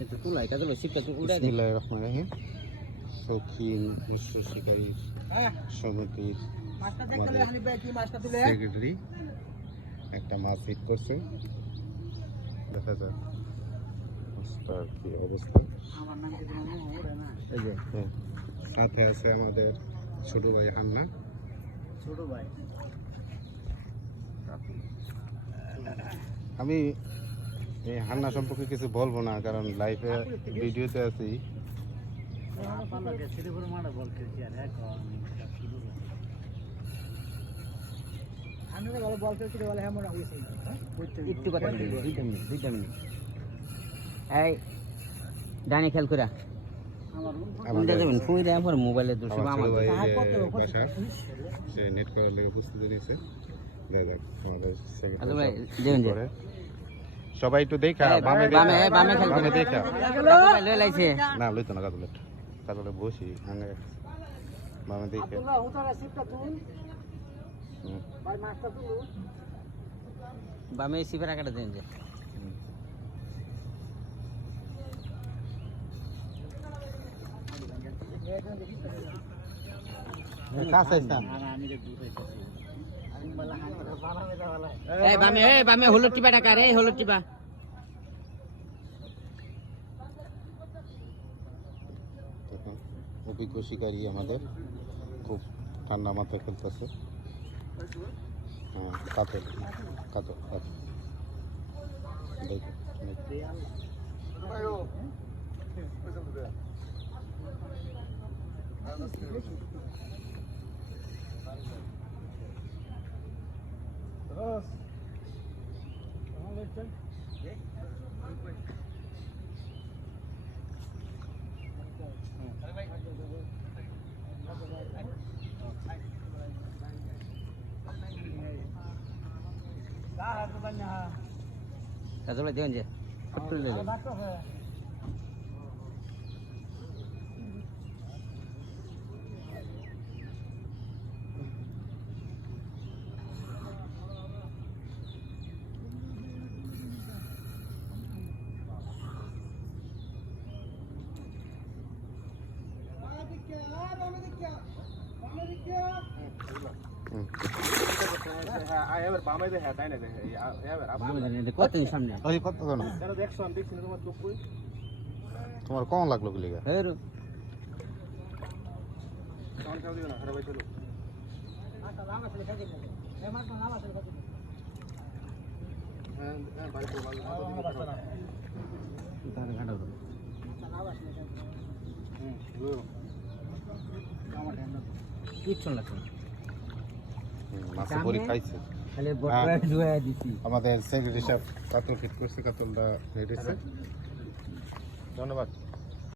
বিসমিল্লাহির রহমানির রহিম। শৌখিন মৎস্য শিকারী সমিতির আমাদের সেক্রেটারি একটা মাছ হিট করছে, দেখা যাক মাছটার কি অবস্থা। সাথে আছে আমাদের ছোট ভাই হান্না। আমি এই হান্না সম্পর্কে কিছু বলবো না, কারণ লাইভে ভিডিওতে আছি। ডানে খেয়াল করে মোবাইলে নেট করার লেগে প্রস্তুতি নিয়েছে। সবাই একটু দেখা বামে দেখা না লইতো না কাজলে বসি বামে দেখে বামে সিফার আকাটা দেন যে বামে হলুদ টিপা টাকা রে, হলুদ টিপা। অভিজ্ঞ শিকারী আমাদের খুব ঠান্ডা মাথায় খেলতেছে। হ্যাঁ, কাতল কাতল কাতল কাজলে দেন যে তোমার কম লাগলো কি লিগা? আমাদের সেক্রেটারি সাহেব কাতল ফিট করছে, কাতলটা রেডি আছে। ধন্যবাদ।